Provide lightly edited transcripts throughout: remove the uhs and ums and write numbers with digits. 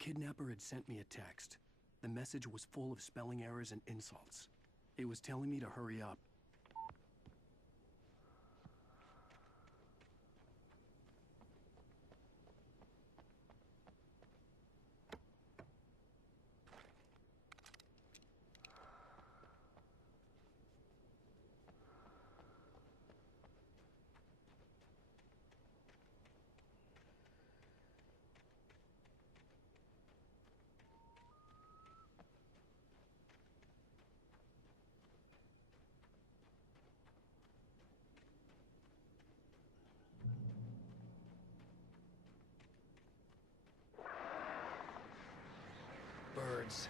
kidnapper had sent me a text. The message was full of spelling errors and insults. It was telling me to hurry up. Birds.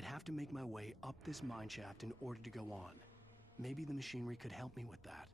I'd have to make my way up this mine shaft in order to go on. Maybe the machinery could help me with that.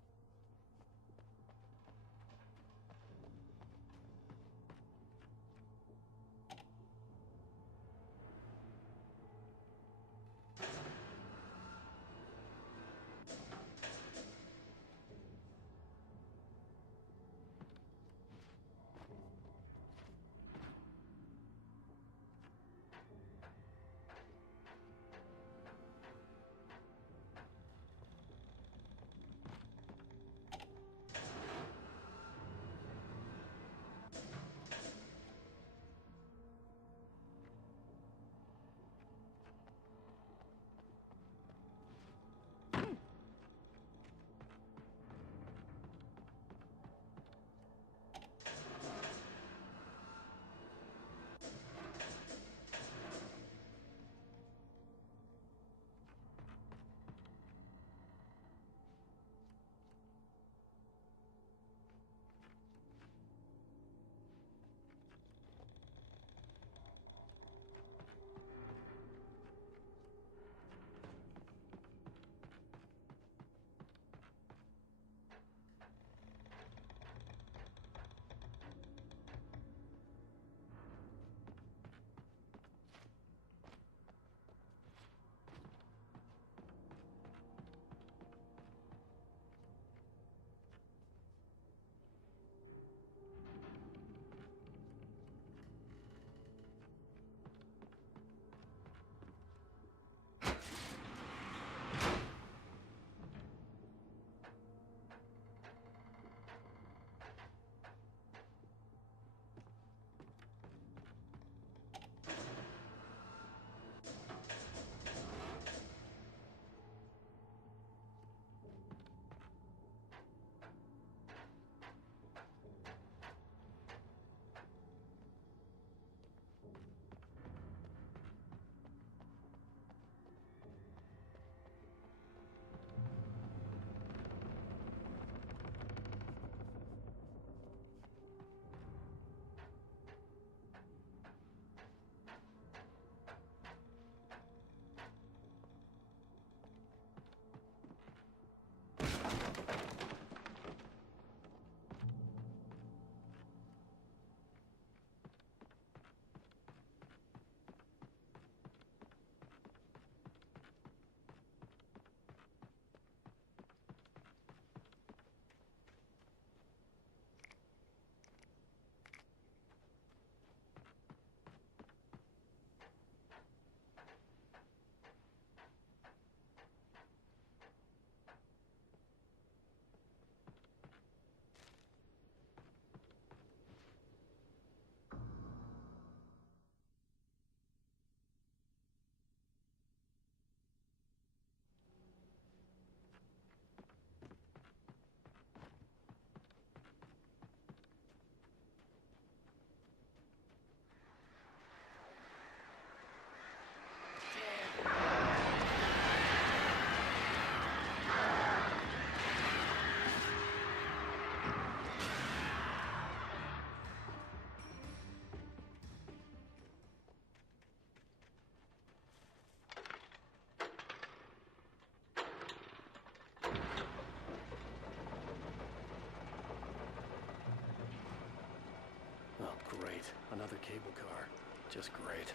Great. Another cable car. Just great.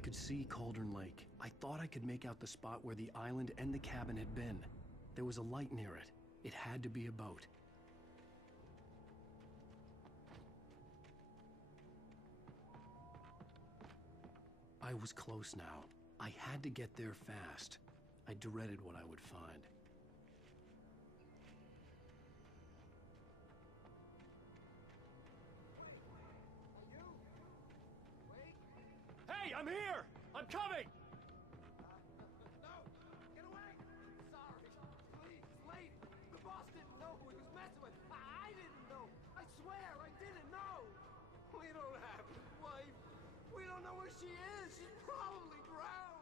I could see Cauldron Lake. I thought I could make out the spot where the island and the cabin had been. There was a light near it. It had to be a boat. I was close now. I had to get there fast. I dreaded what I would find. Hey, I'm here! I'm coming! No! Get away! Sorry. Please, lady. The boss didn't know who he was messing with. I didn't know. I swear, I didn't know. We don't have his wife. We don't know where she is. She's probably drowned.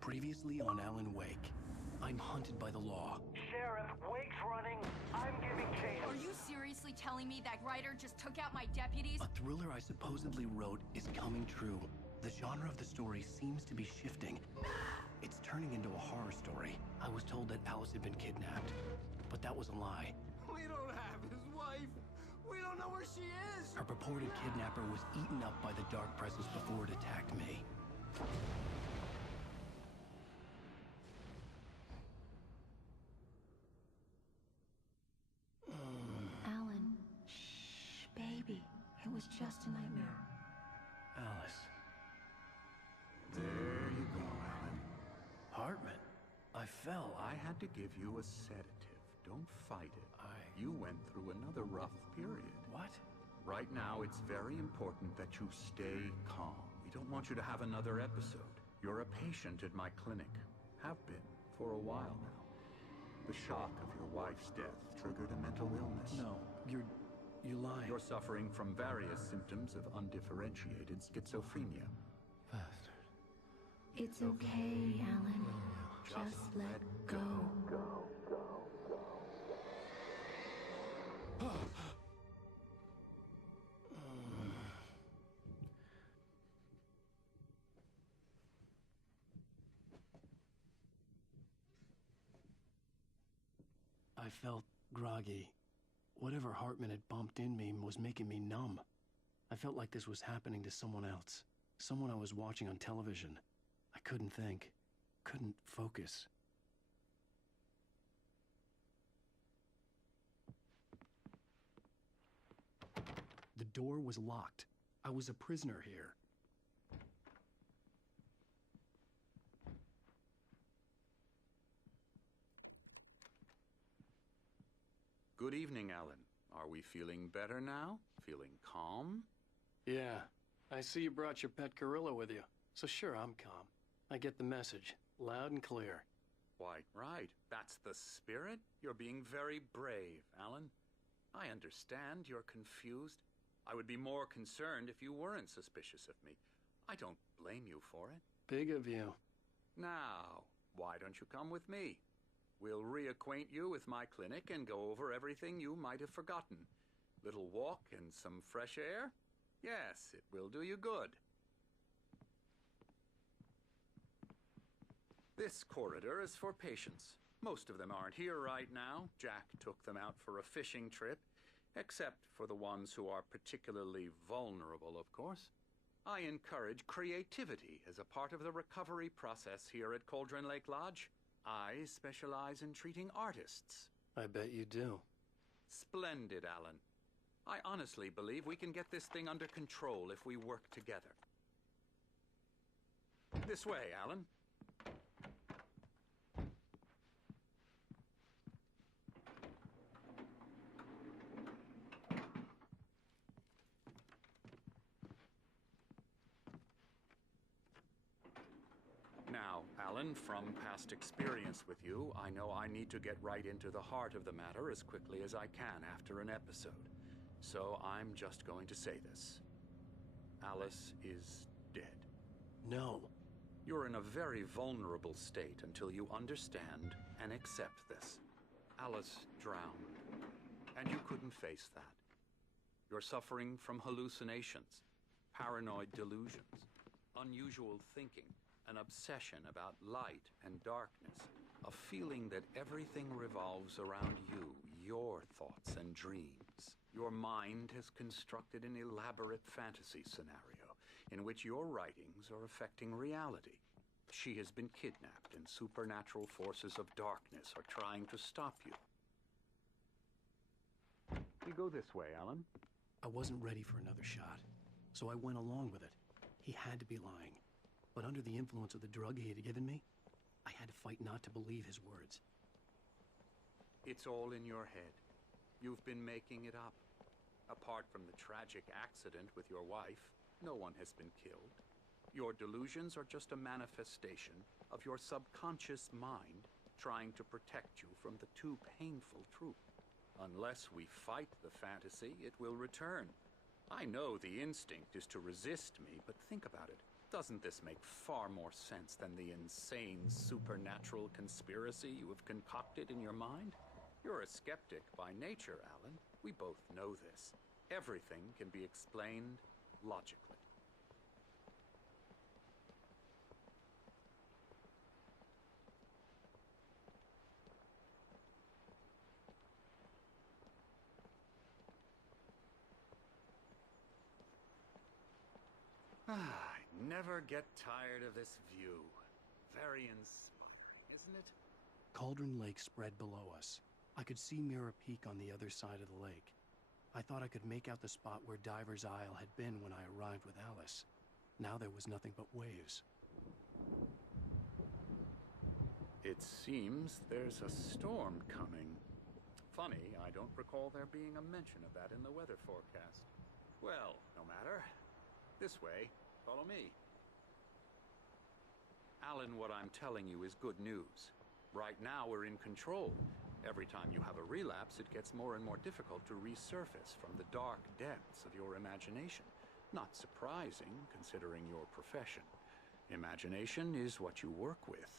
Previously on Alan Wake. I'm hunted by the law. Sheriff, Wake's running. I'm giving chase. Are you seriously telling me that writer just took out my deputies? A thriller I supposedly wrote is coming true. The genre of the story seems to be shifting. It's turning into a horror story. I was told that Alice had been kidnapped, but that was a lie. We don't have his wife. We don't know where she is. Her purported kidnapper was eaten up by the dark presence before it attacked me. Alan, shh, baby. It was just a nightmare. Alice. There you go, Alan. Hartman. I fell. I had to give you a sedative. Don't fight it. You went through another rough period. What? Right now, it's very important that you stay calm. We don't want you to have another episode. You're a patient at my clinic. Have been for a while now. The shock of your wife's death triggered a mental illness. No, you're lying. You're suffering from various symptoms of undifferentiated schizophrenia. Bastard. It's okay, Alan. Just let go. I felt groggy. Whatever Hartman had bumped in me was making me numb. I felt like this was happening to someone else. Someone I was watching on television. I couldn't think. Couldn't focus. The door was locked. I was a prisoner here. Good evening, Alan. Are we feeling better now? Feeling calm? Yeah. I see you brought your pet gorilla with you. So sure, I'm calm. I get the message. Loud and clear. Why, right. That's the spirit. You're being very brave, Alan. I understand you're confused. I would be more concerned if you weren't suspicious of me. I don't blame you for it. Big of you. Now, why don't you come with me? We'll reacquaint you with my clinic and go over everything you might have forgotten. Little walk and some fresh air? Yes, it will do you good. This corridor is for patients. Most of them aren't here right now. Jack took them out for a fishing trip, except for the ones who are particularly vulnerable, of course. I encourage creativity as a part of the recovery process here at Cauldron Lake Lodge. I specialize in treating artists. I bet you do. Splendid, Alan. I honestly believe we can get this thing under control if we work together. This way, Alan. Now, Alan, from past experience with you, I know I need to get right into the heart of the matter as quickly as I can after an episode. So I'm just going to say this. Alice is dead. No. You're in a very vulnerable state until you understand and accept this. Alice drowned, and you couldn't face that. You're suffering from hallucinations, paranoid delusions, unusual thinking, an obsession about light and darkness, a feeling that everything revolves around you, your thoughts and dreams. Your mind has constructed an elaborate fantasy scenario in which your writings are affecting reality. She has been kidnapped, and supernatural forces of darkness are trying to stop you. You go this way, Alan. I wasn't ready for another shot, so I went along with it. He had to be lying. But under the influence of the drug he had given me, I had to fight not to believe his words. It's all in your head. You've been making it up. Apart from the tragic accident with your wife, no one has been killed. Your delusions are just a manifestation of your subconscious mind trying to protect you from the too painful truth. Unless we fight the fantasy, it will return. I know the instinct is to resist me, but think about it. Doesn't this make far more sense than the insane supernatural conspiracy you have concocted in your mind? You're a skeptic by nature, Alan. We both know this. Everything can be explained logically. I never get tired of this view. Very inspiring, isn't it? Cauldron Lake spread below us. I could see Mirror Peak on the other side of the lake. I thought I could make out the spot where Diver's Isle had been when I arrived with Alice. Now there was nothing but waves. It seems there's a storm coming. Funny, I don't recall there being a mention of that in the weather forecast. Well, no matter. This way. Follow me. Alan, what I'm telling you is good news. Right now, we're in control. Every time you have a relapse, it gets more and more difficult to resurface from the dark depths of your imagination. Not surprising, considering your profession. Imagination is what you work with.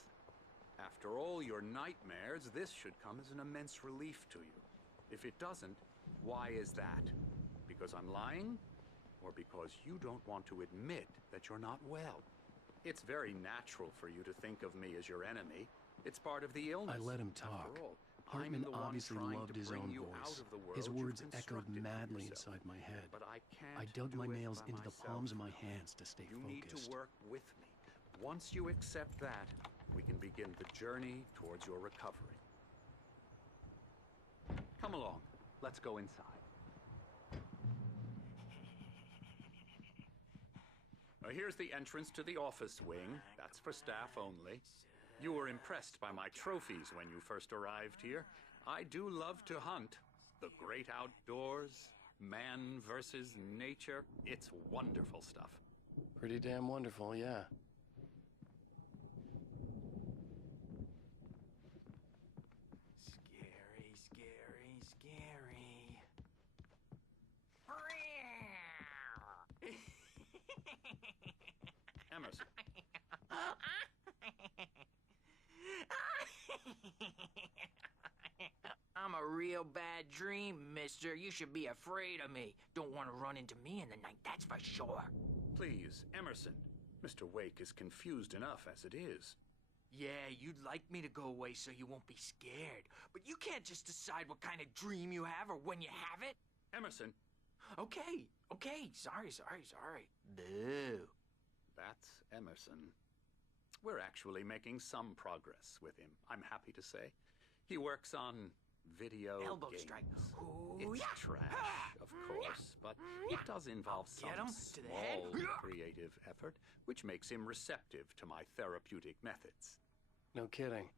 After all your nightmares, this should come as an immense relief to you. If it doesn't, why is that? Because I'm lying? Or because you don't want to admit that you're not well? It's very natural for you to think of me as your enemy. It's part of the illness. I let him talk. After all, Hartman I'm the one obviously trying loved to his bring own you out voice. of the world His you've words echoed constructed for madly yourself. inside my head. But I can't I dug do my it nails by into the myself. palms of my hands to stay You need to focused. work with me. Once you accept that, we can begin the journey towards your recovery. Come along. Let's go inside. Now, here's the entrance to the office wing. That's for staff only. You were impressed by my trophies when you first arrived here. I do love to hunt. The great outdoors, man versus nature. It's wonderful stuff. Pretty damn wonderful, yeah. Scary, scary, scary. Emerson. I'm a real bad dream, mister. You should be afraid of me. Don't want to run into me in the night, that's for sure. Please, Emerson. Mr. Wake is confused enough as it is. Yeah, you'd like me to go away so you won't be scared. But you can't just decide what kind of dream you have or when you have it. Emerson, Okay. Sorry. Boo. that's Emerson. We're actually making some progress with him, I'm happy to say. He works on video Elbow games. strike. It's Ooh, yeah. trash, of course, but it does involve some Get 'em to the head. small creative effort, which makes him receptive to my therapeutic methods. No kidding.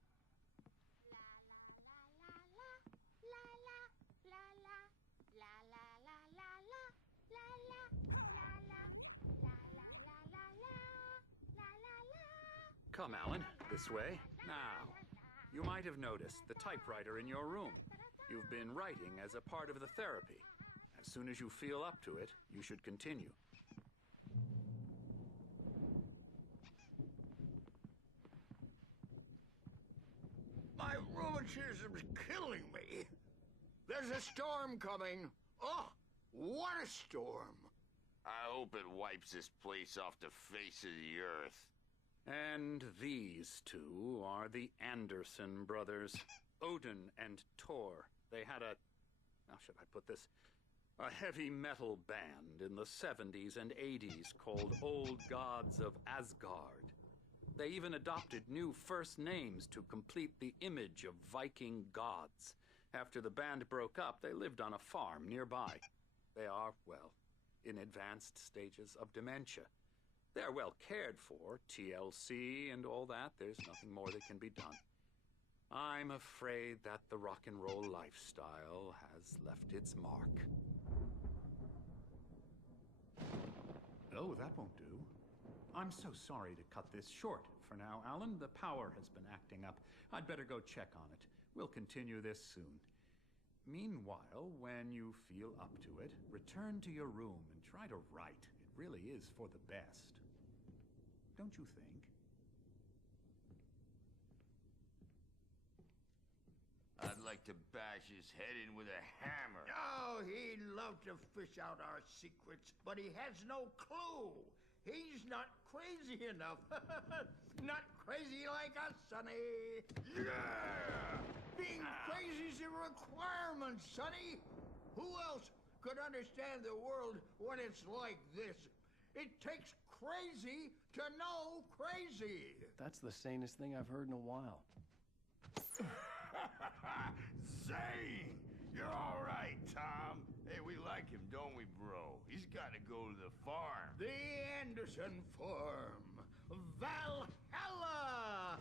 Come, Alan, this way. Now, you might have noticed the typewriter in your room. You've been writing as a part of the therapy. As soon as you feel up to it, you should continue. My rheumatism's killing me. There's a storm coming. Oh, what a storm. I hope it wipes this place off the face of the earth. And these two are the Anderson brothers, Odin and Tor. They had how should I put this? A heavy metal band in the 70s and 80s called Old Gods of Asgard. They even adopted new first names to complete the image of Viking gods. After the band broke up, they lived on a farm nearby. They are, well, in advanced stages of dementia. They're well cared for, TLC and all that. There's nothing more that can be done. I'm afraid that the rock and roll lifestyle has left its mark. Oh, that won't do. I'm so sorry to cut this short for now, Alan. The power has been acting up. I'd better go check on it. We'll continue this soon. Meanwhile, when you feel up to it, return to your room and try to write. It really is for the best. Don't you think? I'd like to bash his head in with a hammer. Oh, he'd love to fish out our secrets, but he has no clue. He's not crazy enough. Not crazy like us, Sonny. Yeah! Being crazy's a requirement, Sonny. Who else could understand the world when it's like this? It takes crazy to know crazy. That's the sanest thing I've heard in a while. Zane! You're all right, Tom. Hey, we like him, don't we, bro? He's got to go to the farm. The Anderson Farm. Valhalla!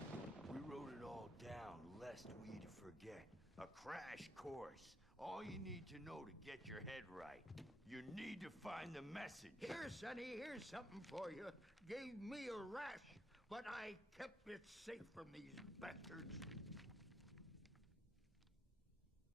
We wrote it all down, lest we'd forget. A crash course. All you need to know to get your head right. You need to find the message. Here, Sonny, here's something for you. Gave me a rash, but I kept it safe from these bastards.